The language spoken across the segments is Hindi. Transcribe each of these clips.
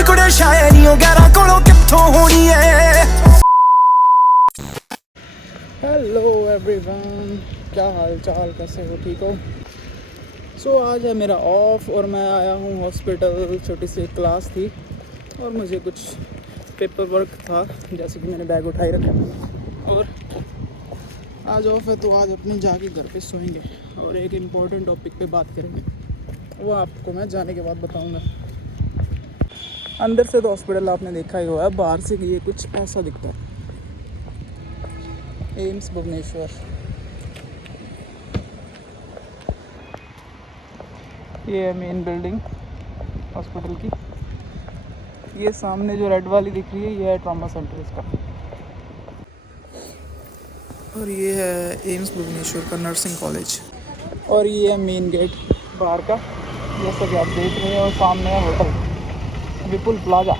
ਨੀ ਕੁੜੇ ਸ਼ਾਇ ਨੀ ਉਹ ਗੈਰਾਂ ਕੋਲੋਂ ਕਿੱਥੋਂ ਹੋਣੀ ਏ। हेलो एवरीवन, क्या हाल चाल, कैसे हो, ठीक हो? सो आज है मेरा ऑफ और मैं आया हूँ हॉस्पिटल। छोटी सी क्लास थी और मुझे कुछ पेपर वर्क था, जैसे कि मैंने बैग उठाई रखा। और आज ऑफ है तो आज अपने जाके घर पे सोएंगे और एक इम्पॉर्टेंट टॉपिक पे बात करेंगे। वो आपको मैं जाने के बाद बताऊँगा। अंदर से तो हॉस्पिटल आपने देखा ही हुआ है, बाहर से ये कुछ ऐसा दिखता है। एम्स भुवनेश्वर, ये है मेन बिल्डिंग हॉस्पिटल की। ये सामने जो रेड वाली दिख रही है ये है ट्रॉमा सेंटर इसका। और ये है एम्स भुवनेश्वर का नर्सिंग कॉलेज। और ये है मेन गेट बाहर का, जैसा कि आप देख रहे हैं। और सामने है होटल विपुल प्लाजा।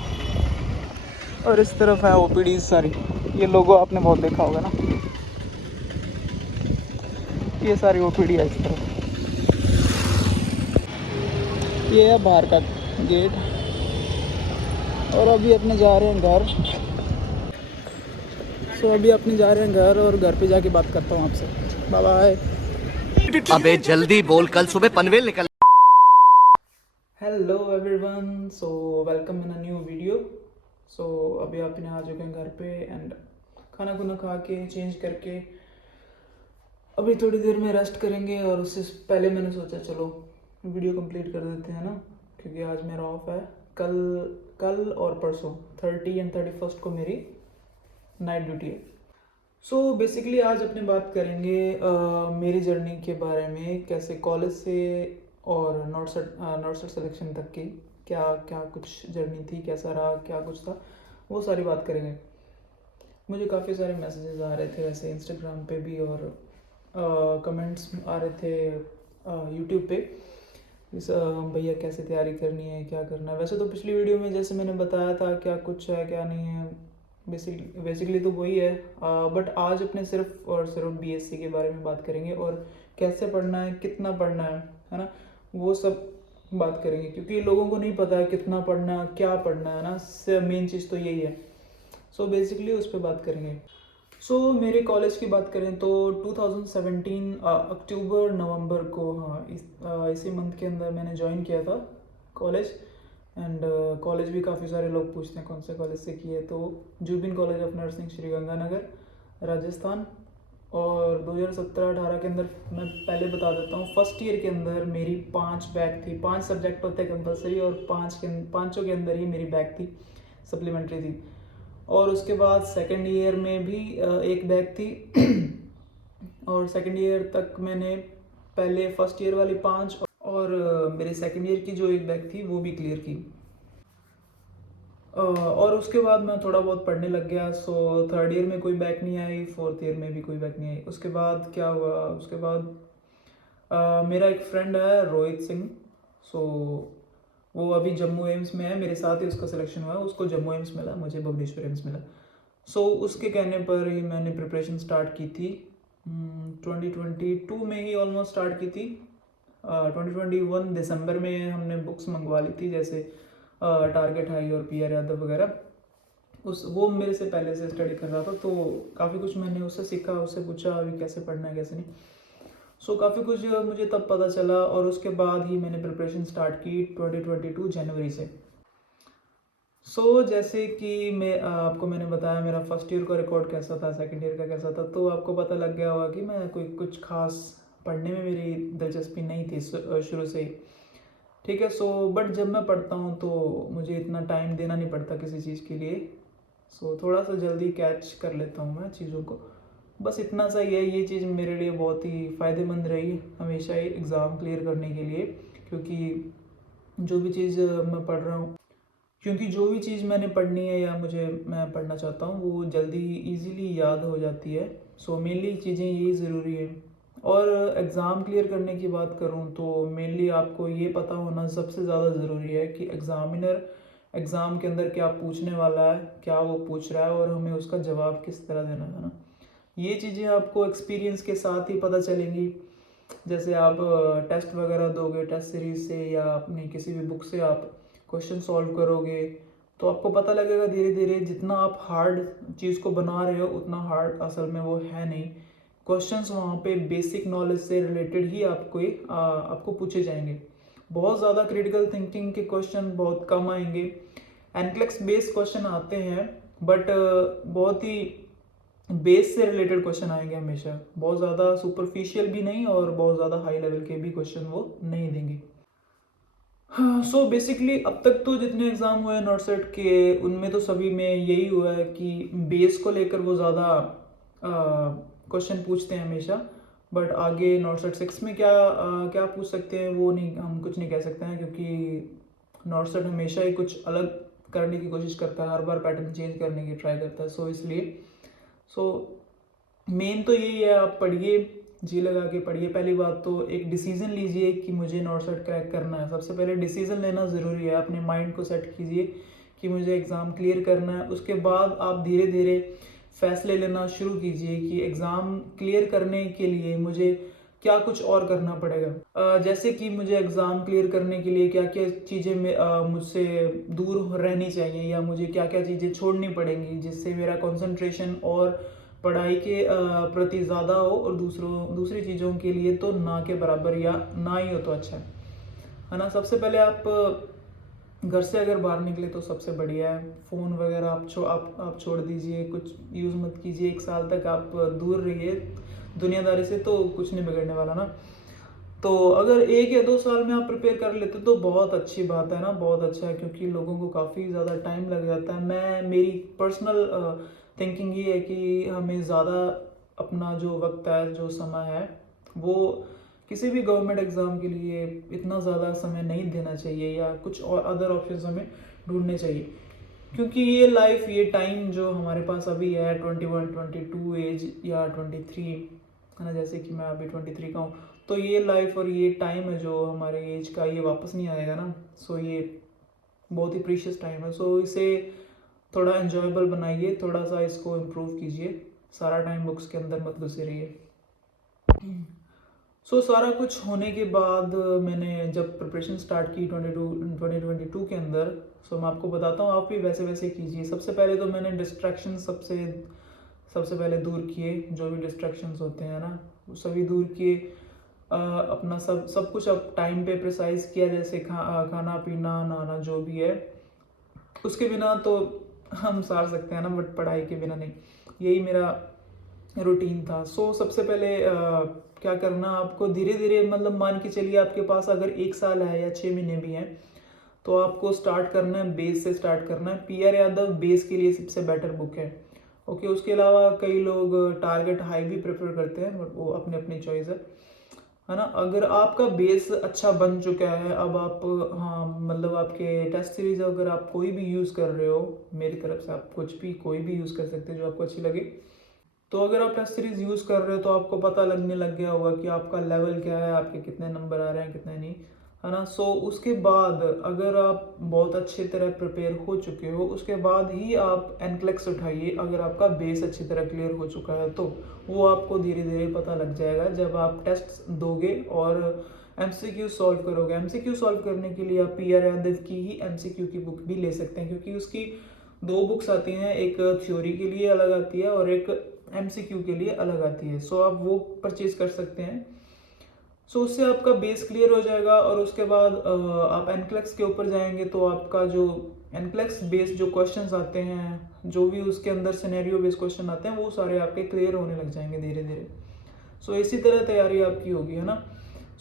और इस तरफ है ओपीडी सारी। ये लोगो आपने बहुत देखा होगा ना, ये सारी ओपीडी है इस तरफ। ये है बाहर का गेट। और अभी अपने जा रहे हैं घर। अभी अपने जा रहे हैं घर और घर पे जाके बात करता हूँ आपसे। Bye bye. अबे जल्दी बोल, कल सुबह पनवेल निकल। Hello everyone, so welcome in a new video. अभी अपने आ चुके हैं घर पे एंड खाना खुना खा के चेंज करके अभी थोड़ी देर में रेस्ट करेंगे। और उससे पहले मैंने सोचा चलो वीडियो कंप्लीट कर देते हैं ना, क्योंकि आज मेरा ऑफ है। कल और परसों 30 एंड 31 को मेरी नाइट ड्यूटी है। बेसिकली आज अपने बात करेंगे मेरी जर्नी के बारे में, कैसे कॉलेज से और नॉर्थ सिलेक्शन तक की क्या क्या कुछ जर्नी थी, कैसा रहा, क्या कुछ था, वो सारी बात करेंगे। मुझे काफ़ी सारे मैसेजेस आ रहे थे वैसे इंस्टाग्राम पे भी, और कमेंट्स आ रहे थे यूट्यूब पे, भैया कैसे तैयारी करनी है, क्या करना है। वैसे तो पिछली वीडियो में जैसे मैंने बताया था क्या कुछ है क्या नहीं है, बेसिकली तो वही है। बट आज अपने सिर्फ और सिर्फ बीएससी के बारे में बात करेंगे और कैसे पढ़ना है, कितना पढ़ना है ना, वो सब बात करेंगे। क्योंकि लोगों को नहीं पता है कितना पढ़ना, क्या पढ़ना है ना, मेन चीज़ तो यही है। बेसिकली उस पर बात करेंगे। मेरे कॉलेज की बात करें तो 2017 अक्टूबर नवंबर को, इसी मंथ के अंदर मैंने ज्वाइन किया था कॉलेज। एंड कॉलेज भी काफ़ी सारे लोग पूछते हैं कौन से कॉलेज से किए, तो Jubin college of nursing Sriganganagar Rajasthan. और 2017-18 के अंदर मैं पहले बता देता हूँ, फर्स्ट ईयर के अंदर मेरी 5 बैक थी। 5 सब्जेक्ट होते हैं कंपलसरी और पाँचों के अंदर ही मेरी बैक थी, सप्लीमेंट्री थी। और उसके बाद सेकेंड ईयर में भी एक बैक थी। और सेकेंड ईयर तक मैंने पहले फर्स्ट ईयर वाली 5 और मेरे सेकेंड ईयर की जो एक बैक थी वो भी क्लियर की। और उसके बाद मैं थोड़ा बहुत पढ़ने लग गया। थर्ड ईयर में कोई बैक नहीं आई, फोर्थ ईयर में भी कोई बैक नहीं आई। उसके बाद क्या हुआ, उसके बाद मेरा एक फ्रेंड है रोहित सिंह। वो अभी जम्मू एम्स में है, मेरे साथ ही उसका सिलेक्शन हुआ है। उसको जम्मू एम्स मिला, मुझे भुवनेश्वर एम्स मिला। उसके कहने पर ही मैंने प्रिपरेशन स्टार्ट की थी। 2022 में ही ऑलमोस्ट स्टार्ट की थी। 2021 दिसंबर में हमने बुक्स मंगवा ली थी, जैसे टारगेट हाई और पीआर यादव वगैरह। वो मेरे से पहले से स्टडी कर रहा था, तो काफ़ी कुछ मैंने उससे सीखा, उससे पूछा अभी कैसे पढ़ना है कैसे नहीं। काफ़ी कुछ मुझे तब पता चला। और उसके बाद ही मैंने प्रिपरेशन स्टार्ट की 2022 जनवरी से। जैसे कि आपको मैंने बताया मेरा फर्स्ट ईयर का रिकॉर्ड कैसा था, सेकंड ईयर का कैसा था, तो आपको पता लग गया होगा कि मैं कुछ खास पढ़ने में मेरी दिलचस्पी नहीं थी शुरू से ही। ठीक है। बट जब मैं पढ़ता हूँ तो मुझे इतना टाइम देना नहीं पड़ता किसी चीज़ के लिए। थोड़ा सा जल्दी कैच कर लेता हूँ मैं चीज़ों को, बस इतना सा ही है। ये चीज़ मेरे लिए बहुत ही फ़ायदेमंद रही हमेशा ही एग्ज़ाम क्लियर करने के लिए, क्योंकि जो भी चीज़ मैं पढ़ रहा हूँ, क्योंकि जो भी चीज़ मैंने पढ़नी है या मैं पढ़ना चाहता हूँ वो जल्दी इजीली याद हो जाती है। मेनली चीज़ें यही ज़रूरी है। और एग्ज़ाम क्लियर करने की बात करूँ तो मेनली आपको ये पता होना सबसे ज़्यादा ज़रूरी है कि एग्ज़ामिनर एग्ज़ाम के अंदर क्या पूछने वाला है, क्या वो पूछ रहा है और हमें उसका जवाब किस तरह देना है ना। ये चीज़ें आपको एक्सपीरियंस के साथ ही पता चलेंगी। जैसे आप टेस्ट वगैरह दोगे, टेस्ट सीरीज से या अपनी किसी भी बुक से आप क्वेश्चन सॉल्व करोगे, तो आपको पता लगेगा धीरे धीरे जितना आप हार्ड चीज़ को बना रहे हो उतना हार्ड असल में वो है नहीं। क्वेश्चंस वहाँ पे बेसिक नॉलेज से रिलेटेड ही आपको पूछे जाएंगे। बहुत ज़्यादा क्रिटिकल थिंकिंग के क्वेश्चन बहुत कम आएंगे। एनक्लेक्स बेस्ड क्वेश्चन आते हैं बट बहुत ही बेस से रिलेटेड क्वेश्चन आएंगे हमेशा। बहुत ज़्यादा सुपरफिशियल भी नहीं और बहुत ज़्यादा हाई लेवल के भी क्वेश्चन वो नहीं देंगे। हाँ, सो बेसिकली अब तक तो जितने एग्ज़ाम हुए हैं नॉर्सेट के उनमें तो सभी में यही हुआ है कि बेस को लेकर वो ज़्यादा क्वेश्चन पूछते हैं हमेशा। बट आगे नॉर्सेट 6 में क्या पूछ सकते हैं वो नहीं, हम कुछ नहीं कह सकते हैं, क्योंकि नॉर्सेट हमेशा ही कुछ अलग करने की कोशिश करता है, हर बार पैटर्न चेंज करने की ट्राई करता है। सो इसलिए मेन तो यही है, आप पढ़िए, जी लगा के पढ़िए। पहली बात तो एक डिसीजन लीजिए कि मुझे नॉर्सेट क्रैक करना है। सबसे पहले डिसीजन लेना ज़रूरी है। अपने माइंड को सेट कीजिए कि मुझे एग्ज़ाम क्लियर करना है। उसके बाद आप धीरे धीरे फैसले लेना शुरू कीजिए कि एग्ज़ाम क्लियर करने के लिए मुझे क्या कुछ और करना पड़ेगा। जैसे कि मुझे एग्ज़ाम क्लियर करने के लिए क्या क्या चीज़ें मुझसे दूर रहनी चाहिए, या मुझे क्या क्या चीज़ें छोड़नी पड़ेंगी जिससे मेरा कंसंट्रेशन और पढ़ाई के प्रति ज़्यादा हो और दूसरी चीज़ों के लिए तो ना के बराबर या ना ही हो तो अच्छा है ना। सबसे पहले आप घर से अगर बाहर निकले तो सबसे बढ़िया है। फ़ोन वगैरह आप छोड़ दीजिए, कुछ यूज़ मत कीजिए। 1 साल तक आप दूर रहिए दुनियादारी से, तो कुछ नहीं बिगड़ने वाला ना। तो अगर 1 या 2 साल में आप प्रिपेयर कर लेते तो बहुत अच्छी बात है ना, बहुत अच्छा है, क्योंकि लोगों को काफ़ी ज़्यादा टाइम लग जाता है। मेरी पर्सनल थिंकिंग ये है कि हमें ज़्यादा अपना जो वक्त है, जो समय है, वो किसी भी गवर्नमेंट एग्ज़ाम के लिए इतना ज़्यादा समय नहीं देना चाहिए, या कुछ और अदर ऑप्शंस हमें ढूंढने चाहिए। क्योंकि ये लाइफ, ये टाइम जो हमारे पास अभी है 21, 22 एज या 23 है ना, जैसे कि मैं अभी 23 का हूँ, तो ये लाइफ और ये टाइम है जो हमारे एज का, ये वापस नहीं आएगा ना। सो ये बहुत ही प्रीशियस टाइम है। सो इसे थोड़ा एन्जॉयबल बनाइए, थोड़ा सा इसको इम्प्रूव कीजिए। सारा टाइम बुक्स के अंदर मत घुसे रहिए। सारा कुछ होने के बाद मैंने जब प्रिपरेशन स्टार्ट की 2022 के अंदर, मैं आपको बताता हूँ, आप भी वैसे वैसे कीजिए। सबसे पहले तो मैंने डिस्ट्रैक्शन सबसे पहले दूर किए। जो भी डिस्ट्रैक्शंस होते हैं ना, वो सभी दूर किए। अपना सब कुछ अब टाइम पे प्रिसाइज किया, जैसे खाना पीना नहाना जो भी है, उसके बिना तो हम सार सकते हैं ना, बट पढ़ाई के बिना नहीं। यही मेरा रूटीन था। सबसे पहले क्या करना, आपको धीरे धीरे, मतलब मान के चलिए आपके पास अगर 1 साल है या 6 महीने भी हैं, तो आपको स्टार्ट करना है, बेस से स्टार्ट करना है। PR यादव बेस के लिए सबसे बेटर बुक है। ओके, उसके अलावा कई लोग टारगेट हाई भी प्रेफर करते हैं, बट वो अपनी अपनी चॉइस है ना। अगर आपका बेस अच्छा बन चुका है, अब आप, हाँ मतलब आपके टेस्ट सीरीज अगर आप कोई भी यूज़ कर रहे हो, मेरी तरफ से आप कोई भी यूज़ कर सकते हैं जो आपको अच्छी लगे। तो अगर आप टेस्ट सीरीज यूज़ कर रहे हो तो आपको पता लगने लग गया होगा कि आपका लेवल क्या है, आपके कितने नंबर आ रहे हैं, कितने नहीं, है ना। उसके बाद अगर आप बहुत अच्छी तरह प्रिपेयर हो चुके हो, उसके बाद ही आप एनक्लेक्स उठाइए। अगर आपका बेस अच्छी तरह क्लियर हो चुका है तो वो आपको धीरे धीरे पता लग जाएगा जब आप टेस्ट दोगे और MCQ सॉल्व करोगे। MCQ सॉल्व करने के लिए आप PR यादव की ही MCQ की बुक भी ले सकते हैं, क्योंकि उसकी 2 बुक्स आती हैं, एक थ्योरी के लिए अलग आती है और एक MCQ के लिए अलग आती है। आप वो परचेज कर सकते हैं। उससे आपका बेस क्लियर हो जाएगा। और उसके बाद आप एनक्लेक्स के ऊपर जाएंगे तो आपका जो एनक्लेक्स बेस्ड जो क्वेश्चंस आते हैं, जो भी उसके अंदर सिनेरियो बेस्ड क्वेश्चन आते हैं, वो सारे आपके क्लियर होने लग जाएंगे धीरे धीरे। इसी तरह तैयारी आपकी होगी, है ना।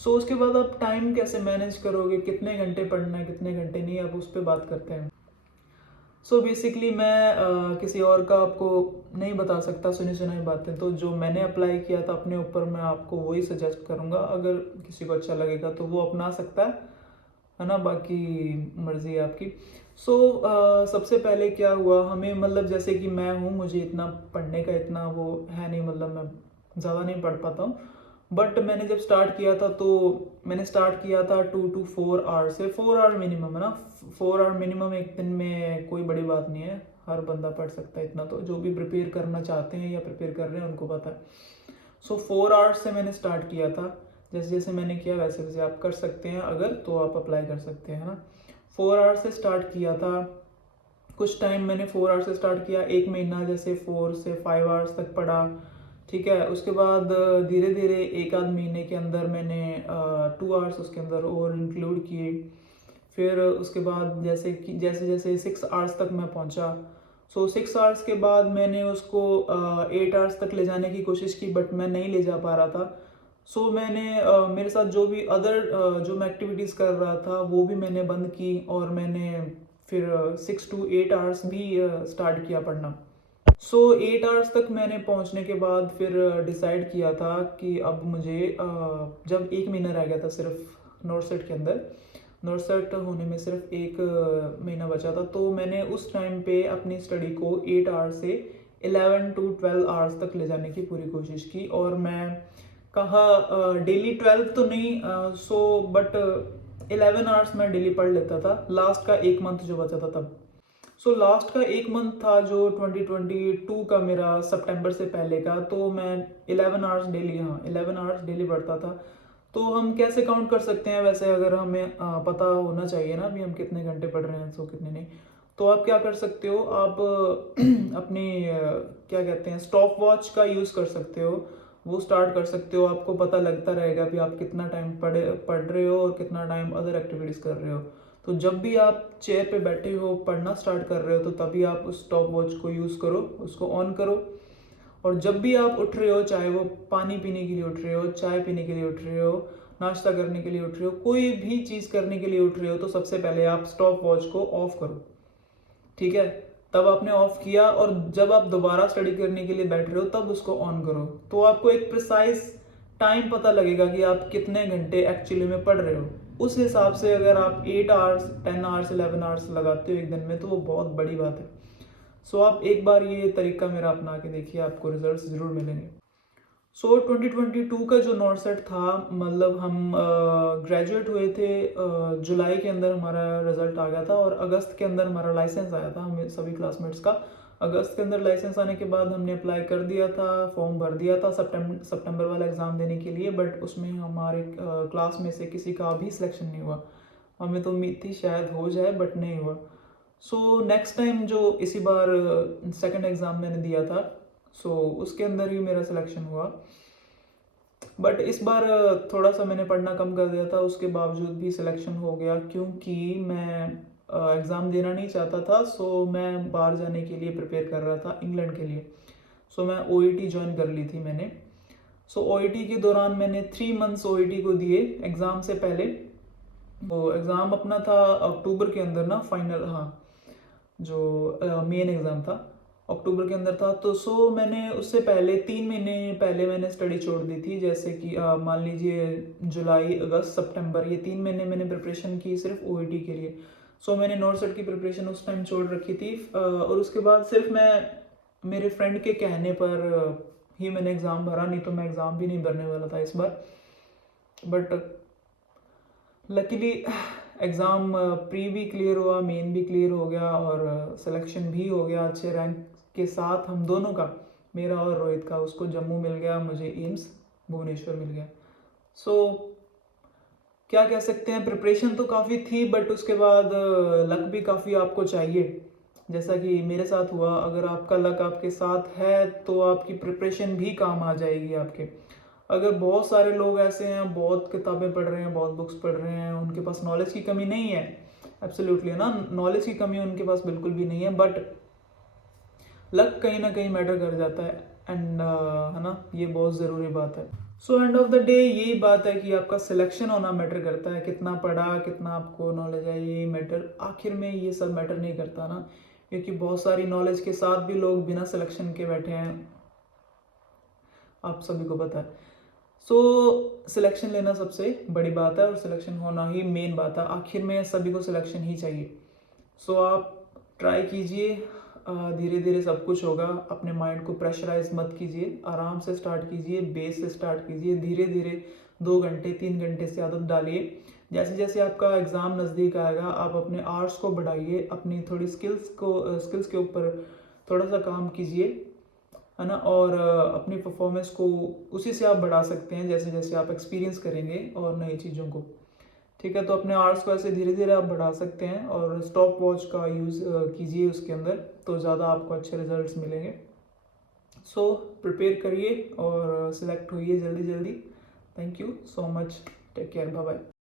उसके बाद आप टाइम कैसे मैनेज करोगे, कितने घंटे पढ़ना है, कितने घंटे नहीं, आप उस पर बात करते हैं। बेसिकली मैं किसी और का आपको नहीं बता सकता सुनी सुनाई बातें। तो जो मैंने अप्लाई किया था अपने ऊपर, मैं आपको वही सजेस्ट करूँगा। अगर किसी को अच्छा लगेगा तो वो अपना सकता है ना, बाकी मर्जी है आपकी। सबसे पहले क्या हुआ, हमें मतलब जैसे कि मैं हूँ, मुझे इतना पढ़ने का इतना वो है नहीं, मतलब मैं ज़्यादा नहीं पढ़ पाता हूँ। बट मैंने जब स्टार्ट किया था तो मैंने स्टार्ट किया था 2 to 4 आवर्स से। 4 आवर मिनिमम है ना, 4 आवर मिनिमम एक दिन में कोई बड़ी बात नहीं है, हर बंदा पढ़ सकता है इतना। तो जो भी प्रिपेयर करना चाहते हैं या प्रिपेयर कर रहे हैं उनको पता है। 4 आवर्स से मैंने स्टार्ट किया था। जैसे जैसे मैंने किया वैसे वैसे आप कर सकते हैं, अगर तो आप अप्लाई कर सकते हैं, है ना। 4 आवर्स से स्टार्ट किया था। कुछ टाइम मैंने 4 आवर्स से स्टार्ट किया, 1 महीना जैसे 4 से 5 आवर्स तक पढ़ा, ठीक है। उसके बाद धीरे धीरे एक आध महीने के अंदर मैंने 2 आवर्स उसके अंदर और इंक्लूड किए। फिर उसके बाद जैसे जैसे 6 आवर्स तक मैं पहुंचा। सो 6 आवर्स के बाद मैंने उसको 8 आवर्स तक ले जाने की कोशिश की, बट मैं नहीं ले जा पा रहा था। सो मैंने मेरे साथ जो भी अदर जो मैं एक्टिविटीज़ कर रहा था वो भी मैंने बंद की, और मैंने फिर 6 to 8 आवर्स भी स्टार्ट किया पढ़ना। सो 8 आवर्स तक मैंने पहुंचने के बाद फिर डिसाइड किया था कि अब मुझे जब 1 महीना रह गया था सिर्फ नॉर्सेट के अंदर, नॉर्सेट होने में सिर्फ 1 महीना बचा था, तो मैंने उस टाइम पे अपनी स्टडी को 8 आवर्स से 11 to 12 आवर्स तक ले जाने की पूरी कोशिश की। और मैं कहा डेली 12 तो नहीं, बट 11 आवर्स मैं डेली पढ़ लेता था लास्ट का 1 मंथ जो बचा था तब। सो लास्ट का 1 मंथ था जो 2022 का मेरा सितंबर से पहले का, तो मैं 11 आवर्स डेली 11 आवर्स डेली पढ़ता था। तो हम कैसे काउंट कर सकते हैं वैसे, अगर हमें पता होना चाहिए ना भी हम कितने घंटे पढ़ रहे हैं, तो कितने नहीं। तो आप क्या कर सकते हो, आप अपनी क्या कहते हैं स्टॉप वॉच का यूज़ कर सकते हो, वो स्टार्ट कर सकते हो। आपको पता लगता रहेगा भी आप कितना टाइम पढ़ रहे हो और कितना टाइम अदर एक्टिविटीज़ कर रहे हो। तो जब भी आप चेयर पे बैठे हो पढ़ना स्टार्ट कर रहे हो, तो तभी आप उस स्टॉप वॉच को यूज़ करो, उसको ऑन करो। और जब भी आप उठ रहे हो, चाहे वो पानी पीने के लिए उठ रहे हो, चाय पीने के लिए उठ रहे हो, नाश्ता करने के लिए उठ रहे हो, कोई भी चीज़ करने के लिए उठ रहे हो, तो सबसे पहले आप स्टॉप वॉच को ऑफ करो, ठीक है। तब आपने ऑफ किया, और जब आप दोबारा स्टडी करने के लिए बैठ रहे हो तब उसको ऑन करो। तो आपको एक प्रिसाइज टाइम पता लगेगा कि आप कितने घंटे एक्चुअली में पढ़ रहे हो। उस हिसाब से अगर आप 8 आवर्स 10 आवर्स 11 आवर्स लगाते हो एक दिन में, तो वो बहुत बड़ी बात है। सो आप एक बार ये तरीका मेरा अपना के देखिए, आपको रिजल्ट्स ज़रूर मिलेंगे। सो 2022 का जो नॉर्सेट था, मतलब हम ग्रेजुएट हुए थे, जुलाई के अंदर हमारा रिजल्ट आ गया था, और अगस्त के अंदर हमारा लाइसेंस आया था हमें सभी क्लासमेट्स का। अगस्त के अंदर लाइसेंस आने के बाद हमने अप्लाई कर दिया था, फॉर्म भर दिया था सितंबर वाला एग्ज़ाम देने के लिए, बट उसमें हमारे क्लास में से किसी का भी सिलेक्शन नहीं हुआ। हमें तो उम्मीद थी शायद हो जाए, बट नहीं हुआ। सो नेक्स्ट टाइम जो इसी बार सेकंड एग्ज़ाम मैंने दिया था, सो उसके अंदर ही मेरा सिलेक्शन हुआ। बट इस बार थोड़ा सा मैंने पढ़ना कम कर दिया था, उसके बावजूद भी सिलेक्शन हो गया, क्योंकि मैं एग्ज़ाम देना नहीं चाहता था। सो मैं बाहर जाने के लिए प्रिपेयर कर रहा था इंग्लैंड के लिए। सो मैं OET ज्वाइन कर ली थी मैंने। सो OET के दौरान मैंने 3 मंथ्स OET को दिए एग्ज़ाम से पहले। वो एग्ज़ाम अपना था अक्टूबर के अंदर ना, फाइनल, जो मेन एग्ज़ाम था अक्टूबर के अंदर था। तो सो मैंने उससे पहले 3 महीने पहले मैंने स्टडी छोड़ दी थी, जैसे कि मान लीजिए जुलाई अगस्त सितंबर, ये 3 महीने मैंने प्रिपरेशन की सिर्फ OET के लिए। सो मैंने नॉर्सेट की प्रिपरेशन उस टाइम छोड़ रखी थी, और उसके बाद सिर्फ मैं मेरे फ्रेंड के कहने पर ही मैंने एग्ज़ाम भरा, नहीं तो मैं एग्ज़ाम भी नहीं भरने वाला था इस बार। बट लकीली एग्ज़ाम प्री भी क्लियर हुआ, मेन भी क्लियर हो गया, और सिलेक्शन भी हो गया अच्छे रैंक के साथ हम दोनों का, मेरा और रोहित का। उसको जम्मू मिल गया, मुझे एम्स भुवनेश्वर मिल गया। सो क्या कह सकते हैं, प्रिपरेशन तो काफ़ी थी, बट उसके बाद लक भी काफ़ी आपको चाहिए, जैसा कि मेरे साथ हुआ। अगर आपका लक आपके साथ है तो आपकी प्रिपरेशन भी काम आ जाएगी आपके। अगर बहुत सारे लोग ऐसे हैं, बहुत किताबें पढ़ रहे हैं, बहुत बुक्स पढ़ रहे हैं, उनके पास नॉलेज की कमी नहीं है, एब्सोल्युटली ना, नॉलेज की कमी उनके पास बिल्कुल भी नहीं है, बट लक कहीं ना कहीं मैटर कर जाता है, एंड है ना, ये बहुत ज़रूरी बात है। So end of the day यही बात है कि आपका सिलेक्शन होना मैटर करता है, कितना पढ़ा, कितना आपको नॉलेज है, ये मैटर, आखिर में ये सब मैटर नहीं करता ना, क्योंकि बहुत सारी नॉलेज के साथ भी लोग बिना सिलेक्शन के बैठे हैं, आप सभी को पता है। सो सिलेक्शन लेना सबसे बड़ी बात है, और सिलेक्शन होना ही मेन बात है, आखिर में सभी को सिलेक्शन ही चाहिए। सो आप ट्राई कीजिए, धीरे धीरे सब कुछ होगा। अपने माइंड को प्रेशराइज मत कीजिए, आराम से स्टार्ट कीजिए, बेस से स्टार्ट कीजिए, धीरे धीरे 2 घंटे 3 घंटे से आदत डालिए। जैसे जैसे आपका एग्ज़ाम नज़दीक आएगा, आप अपने आवर्स को बढ़ाइए, अपनी थोड़ी स्किल्स के ऊपर थोड़ा सा काम कीजिए, है ना, और अपनी परफॉर्मेंस को उसी से आप बढ़ा सकते हैं, जैसे जैसे आप एक्सपीरियंस करेंगे और नई चीज़ों को। ठीक है। तो अपने आवर्स को ऐसे धीरे धीरे आप बढ़ा सकते हैं और स्टॉप वॉच का यूज़ कीजिए उसके अंदर, तो ज़्यादा आपको अच्छे रिजल्ट्स मिलेंगे। सो प्रिपेयर करिए और सिलेक्ट होइए जल्दी जल्दी। Thank you so much, take care, bye bye.